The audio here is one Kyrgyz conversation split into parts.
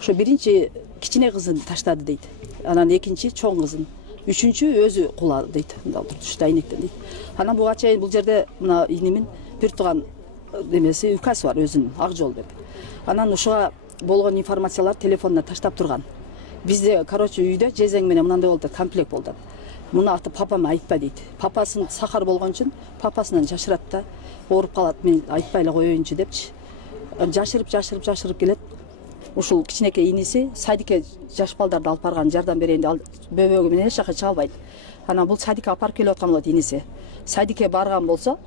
Ошо биринчи кичине кызын таштады дейт. Анан экинчи чоң кызын. Үчүнчү өзү кулады дейт. Мында отурчу айнектен дейт. Анан буга чейин бул жерде мына инемин бир тууган немеси укасы бар өзүнүн Ак жол деп. Анан ушуга болгон информациялар телефонуна таштап турган. Бизде, короче, үйдө жезең менен мынандай болду, комплект болду. Муну аты папама айтпа дейт. Папасын сахар болгон үчүн папасынан жашырат да, ооруп калат, мен айтпай эле коеюнчу депчи. Жашырып келет. Ушул кичинекей иниси садикке жаш балдарды алып барган, жардам берейин деп бөбөгү менен эч жака чыга албайт. Анан бул садикке алып барып келип аткан болот иниси. Садикке барган болсо,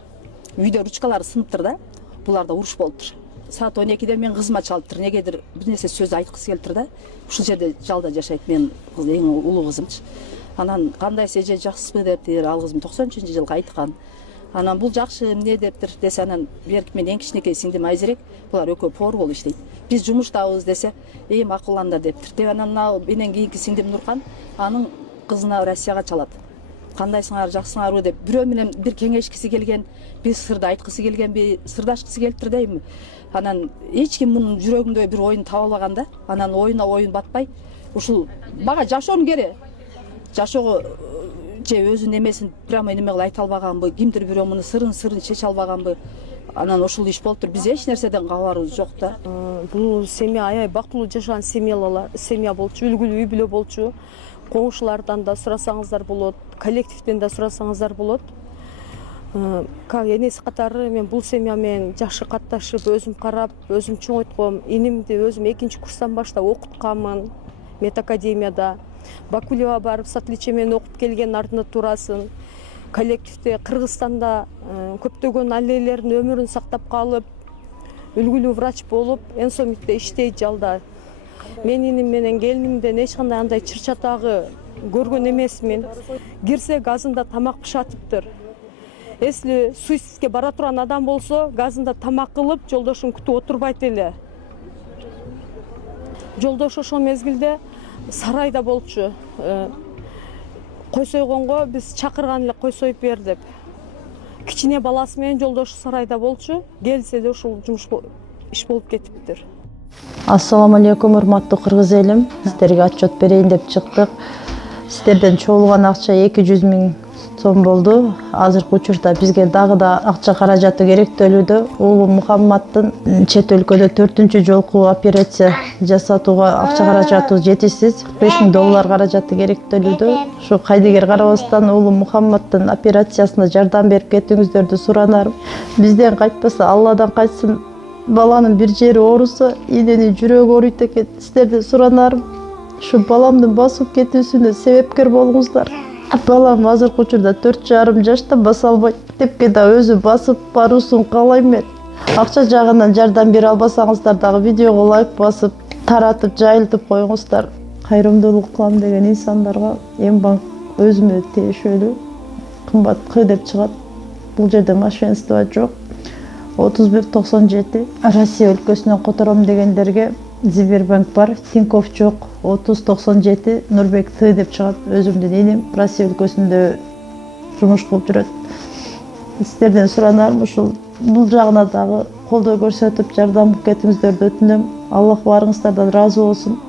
үйдө ручкалары сыныптыр да, буларда уруш болуптур. Саат 12-де мен кызыма чалыптыр, негедир бир нерсе сөз айткысы келиптир да. Ушул жерде жалда жашайт мен эң улуу кызымчы. Анан кандай эже жакшысызбы дептир, ал кызым 93-жылгы айткан. Анан бул жакшы эмне дептир десе, анан берки мен эң кичинекей сиңдим Айзерек, булар экөө повар болуп иштейт. Биз жумуштабыз десе, макулландар дептир. Деп анан менен кийинки сиңдим Нуркан анын кызына Россияга чалат. Кандайсыңар, жакшысыңарбы деп бирөө менен бир кеңешкиси келген, бир сырды айткысы келгенби, сырдашкысы келиптир дейм. Анан эч ким мунун жүрөгүндө бир оюн таба албаган да. Анан оюна оюн батпай, ушул бага жашоонун керек. Жашоого же өзүнүн эмесин прямо неме кылып айта албаганбы, кимдир бирөө муну сырын чече албаганбы. Анан ошол иш болуптур. Биз эч нерседен кабарыбыз жок да. Бул семья аябай бактылуу жашаган семья болчу, үлгүлүү үй бүлө болчу. Коңшулардан да сурасаңыздар болот, коллективден да сурасаңыздар болот. Как энеси катары мен бул семья менен жакшы катташып, өзүм карап, өзүм чоңойтком. Инимди өзүм 2-курстан баштап окутканмын медакадемияда. Бакулева барып с отличием менен окуп келген артында турасын. Коллективде Кыргызстанда көптөгөн аллелердин өмүрүн сактап калып, үлгүлүү врач болуп, Энсомитте иштейт жалда. Мен иним менен келинимден эч кандай андай чыр-чатагы көргөн эмесмин. Кирсе газында тамак бышатыптыр. Если суицидке бара турган адам болсо, газында тамак кылып, жолдошун күтүп отурбайт эле. Жолдош ошол мезгилде сарайда болчу. Кой сойгонго биз чакырган эле, кой союп бер деп. Кичине баласы менен жолдошу сарайда болчу. Келсе эле ушул жумуш иш болуп кетиптир. Ассаламу алейкум, урматтуу кыргыз элим. Сиздерге отчет берейин деп чыктык. Сиздерден чогулган акча 200 000 сом болду. Азыркы учурда бизге дагы да акча каражаты керектөлүүдө. Уулу Мухаммаддын чет өлкөдө 4-жолку операция жасатууга акча каражаты жетишсиз. $45,000 каражаты керектөлүүдө. Ушу кайдыгер карабастан уулу Мухаммаддын операциясына жардам берип кетиңиздерди суранарым. Бизден кайтпаса Алладан кайтсын. Баланын бир жери ооруса, иненин жүрөгү ооруйт экен. Сиздерден суранарым, ушу баламдын басып кетүүсүнө себепкер болуңуздар. Балам азыркы учурда 4,5 жашта баса албайт. Тепке да өзү басып баруусун каалайм мен. Акча жагынан жардам бере албасаңыздар дагы видеого лайк басып, таратып, жайылтып коюңуздар. Кайрымдуулук кылам деген инсандарга М-банк өзүмө тиешелүү кымбат К деп чыгат. Бул жерде мошенство жок. 3197 Россия өлкөсүнөн котором дегендерге Сбербанк бар, Тинькофф жок. 3097 Нурбек Т деп чыгат. Өзүмдүн иним Россия өлкөсүндө жумуш кылып жүрөт. Сиздерден суранарым ушул бул жагына дагы колдоо көрсөтүп жардам кылып кетиңиздерди өтүнөм. Аллах барыңыздардан ыраазы болсун.